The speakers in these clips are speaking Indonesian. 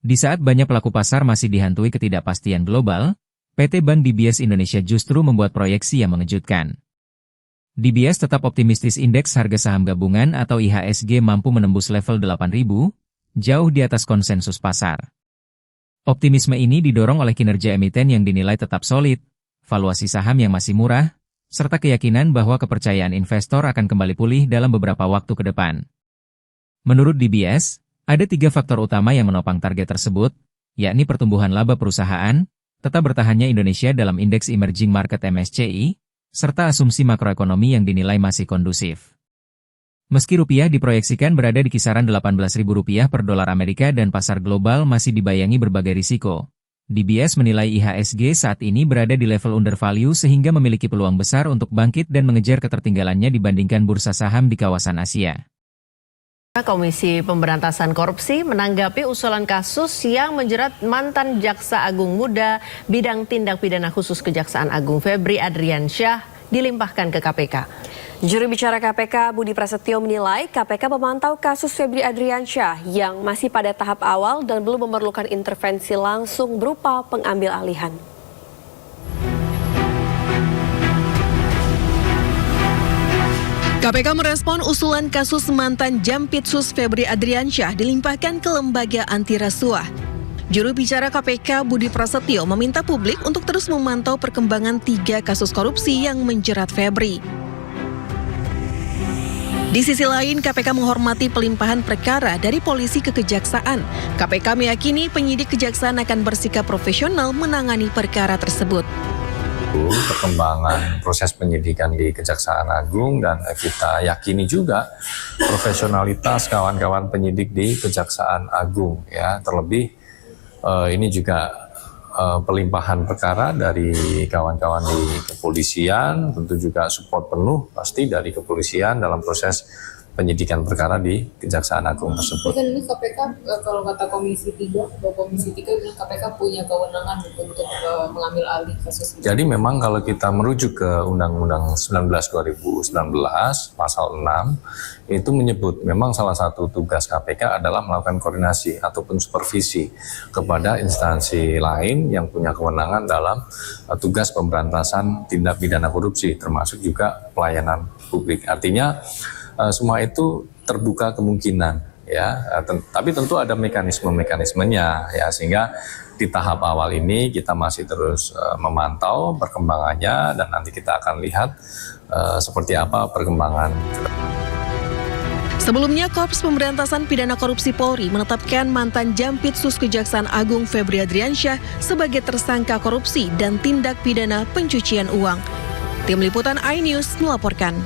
Di saat banyak pelaku pasar masih dihantui ketidakpastian global, PT Bank DBS Indonesia justru membuat proyeksi yang mengejutkan. DBS tetap optimistis indeks harga saham gabungan atau IHSG mampu menembus level 8.000, jauh di atas konsensus pasar. Optimisme ini didorong oleh kinerja emiten yang dinilai tetap solid, valuasi saham yang masih murah, serta keyakinan bahwa kepercayaan investor akan kembali pulih dalam beberapa waktu ke depan. Menurut DBS, ada 3 faktor utama yang menopang target tersebut, yakni pertumbuhan laba perusahaan, tetap bertahannya Indonesia dalam indeks emerging market MSCI, serta asumsi makroekonomi yang dinilai masih kondusif. Meski rupiah diproyeksikan berada di kisaran Rp18.000 per dolar Amerika dan pasar global masih dibayangi berbagai risiko, DBS menilai IHSG saat ini berada di level undervalue sehingga memiliki peluang besar untuk bangkit dan mengejar ketertinggalannya dibandingkan bursa saham di kawasan Asia. Komisi Pemberantasan Korupsi menanggapi usulan kasus yang menjerat mantan Jaksa Agung Muda bidang tindak pidana khusus Kejaksaan Agung Febri Adriansyah dilimpahkan ke KPK. Juru bicara KPK Budi Prasetyo menilai KPK memantau kasus Febri Adriansyah yang masih pada tahap awal dan belum memerlukan intervensi langsung berupa pengambil alihan. KPK merespon usulan kasus mantan Jampitsus Febri Adriansyah dilimpahkan ke lembaga anti rasuah. Juru bicara KPK Budi Prasetyo meminta publik untuk terus memantau perkembangan 3 kasus korupsi yang menjerat Febri. Di sisi lain, KPK menghormati pelimpahan perkara dari polisi ke kejaksaan. KPK meyakini penyidik kejaksaan akan bersikap profesional menangani perkara tersebut. Perkembangan proses penyidikan di Kejaksaan Agung dan kita yakini juga profesionalitas kawan-kawan penyidik di Kejaksaan Agung, ya. Terlebih ini juga pelimpahan perkara dari kawan-kawan di kepolisian, tentu juga support penuh pasti dari kepolisian dalam proses penyidikan perkara di Kejaksaan Agung tersebut. Kan ini KPK kalau kata Komisi 3 bilang KPK punya kewenangan untuk mengambil alih kasus ini. Jadi memang kalau kita merujuk ke Undang-Undang 19/2019 pasal 6 itu menyebut memang salah satu tugas KPK adalah melakukan koordinasi ataupun supervisi kepada instansi lain yang punya kewenangan dalam tugas pemberantasan tindak pidana korupsi termasuk juga pelayanan publik. Artinya semua itu terbuka kemungkinan, ya. Tapi tentu ada mekanismenya, ya, sehingga di tahap awal ini kita masih terus memantau perkembangannya dan nanti kita akan lihat seperti apa perkembangan. Sebelumnya, Korps Pemberantasan Pidana Korupsi Polri menetapkan mantan Jampitsus Kejaksaan Agung Febri Adriansyah sebagai tersangka korupsi dan tindak pidana pencucian uang. Tim Liputan iNews melaporkan.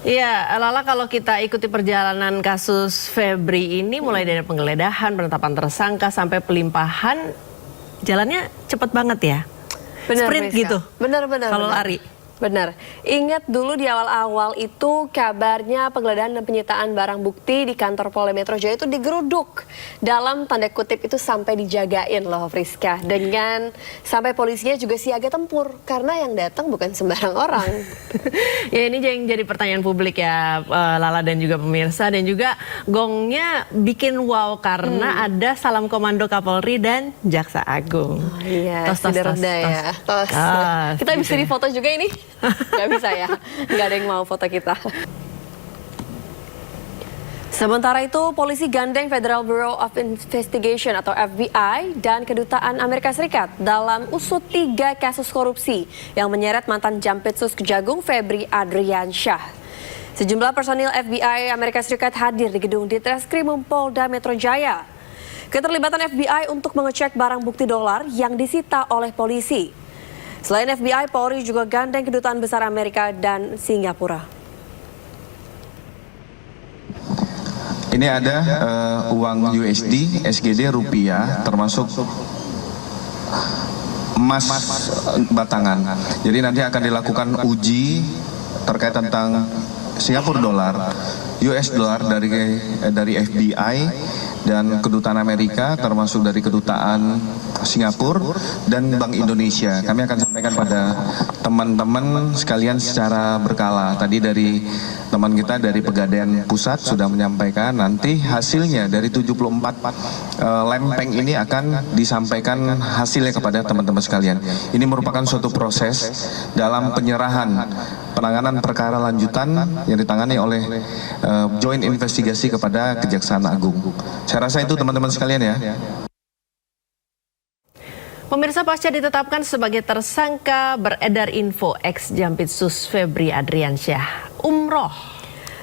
Ya, Lala, kalau kita ikuti perjalanan kasus Febri ini mulai dari penggeledahan, penetapan tersangka sampai pelimpahan, jalannya cepat banget ya. Benar, sprint Rizka. gitu. Benar. Kalau lari. Benar. Ingat dulu di awal-awal itu kabarnya penggeledahan dan penyitaan barang bukti di kantor Polda Metro Jaya itu digeruduk. Dalam tanda kutip itu sampai dijagain loh Friska. Dengan sampai polisinya juga siaga tempur. Karena yang datang bukan sembarang orang. Ya, ini yang jadi pertanyaan publik ya, Lala dan juga pemirsa. Dan juga gongnya bikin wow karena ada salam komando Kapolri dan Jaksa Agung. Oh, iya, tos. ya. Tos. Kita bisa difoto juga ini? Nggak bisa ya, nggak ada yang mau foto kita. Sementara itu, polisi gandeng Federal Bureau of Investigation atau FBI dan Kedutaan Amerika Serikat dalam usut 3 kasus korupsi yang menyeret mantan Jampitsus Kejagung Febri Adriansyah. Sejumlah personil FBI Amerika Serikat hadir di gedung Ditreskrimum Polda Metro Jaya. Keterlibatan FBI untuk mengecek barang bukti dolar yang disita oleh polisi. Selain FBI, Polri juga gandeng Kedutaan Besar Amerika dan Singapura. Ini ada uang USD, SGD, rupiah, termasuk emas batangan. Jadi nanti akan dilakukan uji terkait tentang Singapura dolar, US dolar dari FBI dan Kedutaan Amerika, termasuk dari Kedutaan Singapura dan Bank Indonesia. Kami akan sampaikan pada teman-teman sekalian secara berkala. Tadi dari teman kita dari Pegadaian Pusat sudah menyampaikan nanti hasilnya dari 74 lempeng ini akan disampaikan hasilnya kepada teman-teman sekalian. Ini merupakan suatu proses dalam penyerahan penanganan perkara lanjutan yang ditangani oleh Joint Investigasi kepada Kejaksaan Agung. Saya rasa itu teman-teman sekalian ya. Pemirsa, pasca ditetapkan sebagai tersangka beredar info ex-Jampitsus Febri Adriansyah umroh.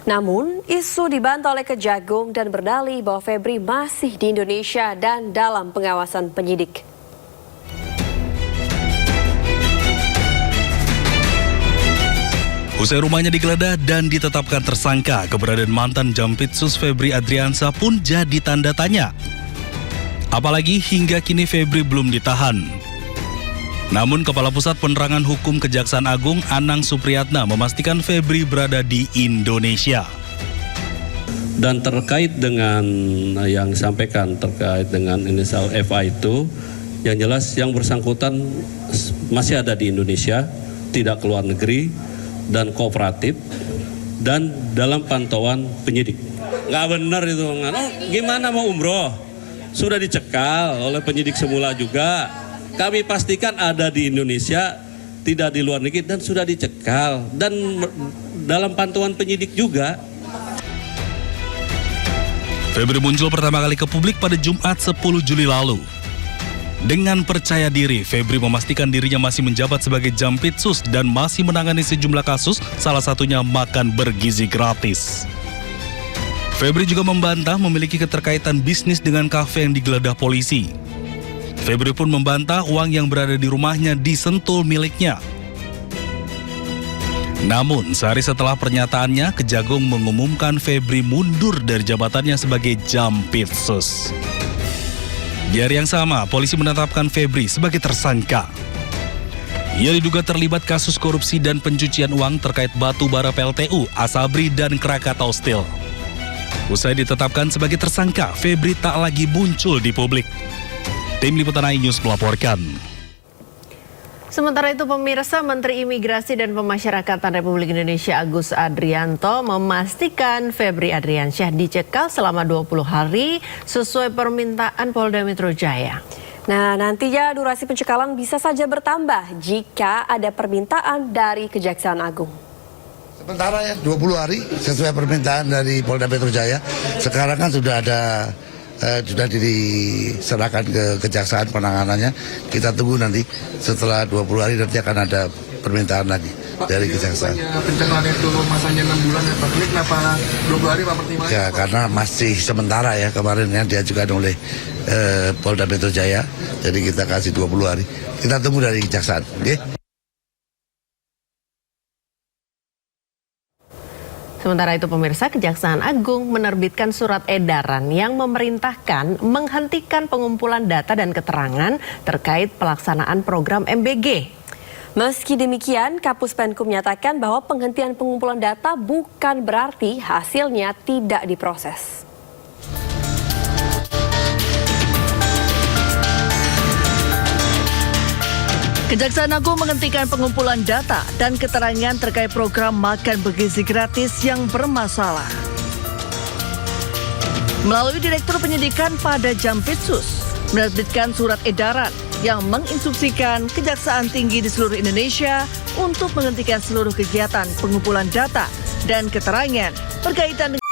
Namun, isu dibantah oleh Kejagung dan berdalih bahwa Febri masih di Indonesia dan dalam pengawasan penyidik. Usai rumahnya digeledah dan ditetapkan tersangka, keberadaan mantan Jampitsus Febri Adriansyah pun jadi tanda tanya. Apalagi hingga kini Febri belum ditahan. Namun Kepala Pusat Penerangan Hukum Kejaksaan Agung Anang Supriyatna memastikan Febri berada di Indonesia. Dan terkait dengan yang disampaikan terkait dengan inisial FA itu, yang jelas yang bersangkutan masih ada di Indonesia, tidak keluar negeri dan kooperatif dan dalam pantauan penyidik. Nggak benar itu, gimana mau umroh? Sudah dicekal oleh penyidik semula juga. Kami pastikan ada di Indonesia, tidak di luar negeri dan sudah dicekal. Dan dalam pantauan penyidik juga. Febri muncul pertama kali ke publik pada Jumat 10 Juli lalu. Dengan percaya diri, Febri memastikan dirinya masih menjabat sebagai Jampitsus dan masih menangani sejumlah kasus, salah satunya makan bergizi gratis. Febri juga membantah memiliki keterkaitan bisnis dengan kafe yang digeledah polisi. Febri pun membantah uang yang berada di rumahnya disentul miliknya. Namun, sehari setelah pernyataannya, Kejagung mengumumkan Febri mundur dari jabatannya sebagai Jampitsus. Di hari yang sama, polisi menetapkan Febri sebagai tersangka. Ia diduga terlibat kasus korupsi dan pencucian uang terkait batu bara PLTU, Asabri, dan Krakatau Steel. Usai ditetapkan sebagai tersangka, Febri tak lagi muncul di publik. Tim Liputan iNews melaporkan. Sementara itu, pemirsa, Menteri Imigrasi dan Pemasyarakatan Republik Indonesia Agus Adrianto memastikan Febri Adriansyah dicekal selama 20 hari sesuai permintaan Polda Metro Jaya. Nah, nantinya durasi pencekalan bisa saja bertambah jika ada permintaan dari Kejaksaan Agung. Sementara ya 20 hari sesuai permintaan dari Polda Metro Jaya. Sekarang kan sudah ada sudah diserahkan ke Kejaksaan penanganannya. Kita tunggu nanti setelah 20 hari nanti akan ada permintaan lagi dari Kejaksaan. Pencekalan itu masanya 6 bulan ya Pak. Ini kenapa 20 hari Pak pertimbangan? Ya karena masih sementara ya, kemarin yang diajukan oleh Polda Metro Jaya. Jadi kita kasih 20 hari. Kita tunggu dari Kejaksaan. Okay? Sementara itu, pemirsa, Kejaksaan Agung menerbitkan surat edaran yang memerintahkan menghentikan pengumpulan data dan keterangan terkait pelaksanaan program MBG. Meski demikian, Kapus Penkum menyatakan bahwa penghentian pengumpulan data bukan berarti hasilnya tidak diproses. Kejaksaan Agung menghentikan pengumpulan data dan keterangan terkait program makan bergizi gratis yang bermasalah. Melalui Direktur Penyidikan pada Jampitsus, menerbitkan surat edaran yang menginstruksikan Kejaksaan Tinggi di seluruh Indonesia untuk menghentikan seluruh kegiatan pengumpulan data dan keterangan berkaitan dengan